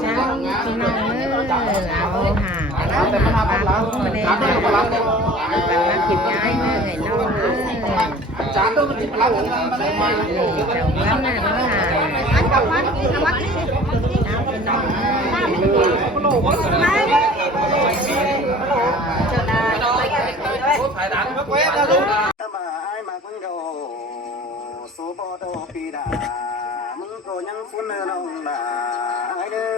เช้าพี่น้องเอาห่างแล้วปลาพุ่งมาเลยแต่มากินย้ายเลยน้องเจ้าวันน่ะเนาะห่างเอาพี่น้องมาไอ้มาเพิ่งโดโซบอโดปีดามึงก็ยังฟุ้นน้องดาไอ้เด้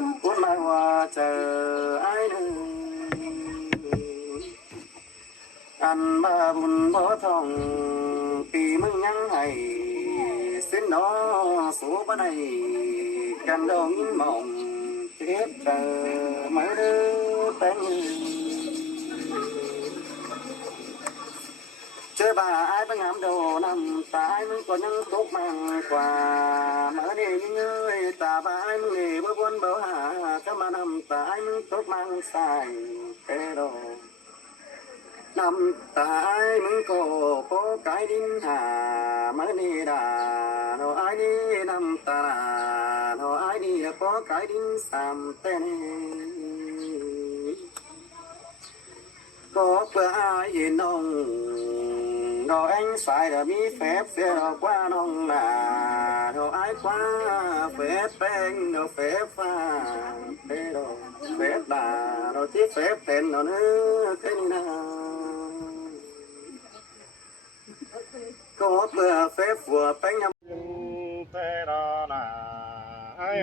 อฟุ้นมาว่าเจอไอ้เด้ออันบาบุญบ่ทองปีมึงยังให้สิ้นน้อสู้บ่ได้กันดองยินมองเจ็บเจอมาเด้อแต่งเจอบ่าไอ้ไปงามโดนำตายมึงก็ยังตกมังกว่ามาเนี่ยยิ่งเอ้ยตาบ่ายมึงเอ๋บ่บนบ่หาก็มานำตายมึงตกมังใส่เอโดนำตายมึงก็โปกายดินหามาเนี่ยด่าโนไอ้นี่นำตาโนไอ้นี่โปกายดินสามเต้นก็เพื่อไอ้น้องđồ anh sai là mi phép xe đồ qua nông là đồ ai qua phép anh đồ phép pha phép đồ phép bà đồ chiếc phép tên đồ nữa cái nào có bữa phép vừa bánh nhâm thế đó là ai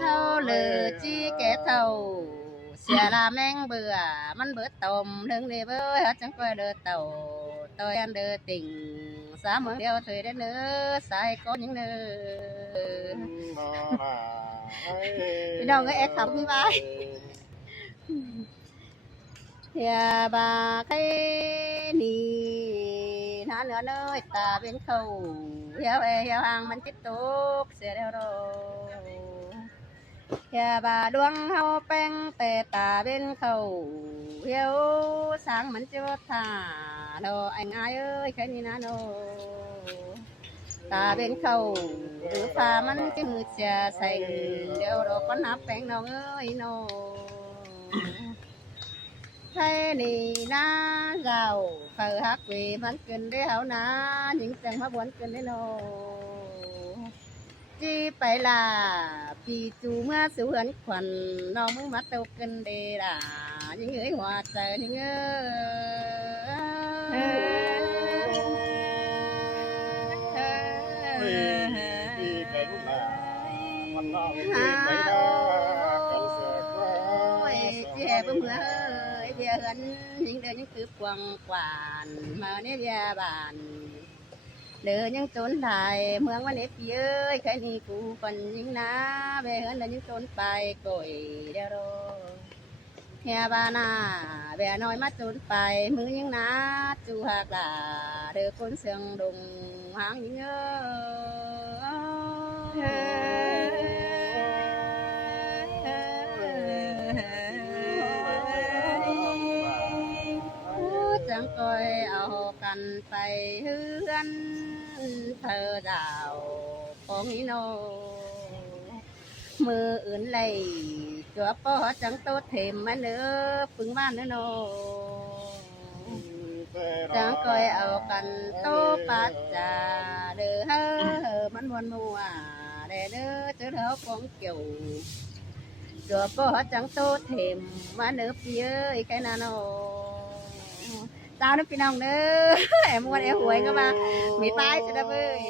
thâu lừa chi kẻ thầu xẻ là men bừaมันเบิดตมถึงได้เบื่อจังก็เดือเต่าตัวอันเดือติ่งสามเมืองเดียวเธอได้เนื้อสายก้อนยังเนื้อพี่น้องก็เอ็ดทำพี่บ้าเฮียบาใครนี่หาเนื้อเนื้อตาเป็นเขาเฮียวเฮียวหางมันจิตตกเสียแล้วรออย่าบาดวงเฮาแป้งแต่ตาเป็นเขาเหี่ยวสางมันจะว่าท่าโนไอ้ง่ายเอ้ยแค่นี้นะโนตาเป็นเขาหรือผ้ามันจะมือจะใส่เดี๋ยวเราก็นับแป้งน้องเอ้ยโนใช่นี่นะเราเขาฮักวีมันกินได้เฮานะยิ่งแต่งมาบวนกินได้โนจีไปลาปีจูเมื่อสวนขวัญน้องมึงมาตกกันเดล่ะยิ่งเอ้ยหัวใจยิ่งเอ้ยเจ็บเมื่อเบียหันยิ่งเดินยิ่งคือกวางกวานมาเนี่ยเบียบานเดินยังจนได้เมืองวันเอฟเย้ยแค่นี้กูคนยิ่งนะเบเหินเดินยังจนไปก่อยเดโรเฮียบานาเบน้อยมาจนไปมือยิ่งนะจูหากาเดือคนเสียงดงหางยิ่งจังก้อยเอากันไปเฮือนเธอดาวของอีโนมืออื่นเลยจัวปอจังโตเทมมาเนื้อปึงบ้านเนื้อโนจังก้อยเอากันโตปัดจ่าเด้อเฮ้อมันวนมัวเด้อเด้อเจ้าเท้าของเกี่ยวจัวปอจังโตเทมมาเนื้อเปี้ยไก่นาโนtao nó phi nông nữa em mua em hùi cơ mà mì tay sẽ đáp ơi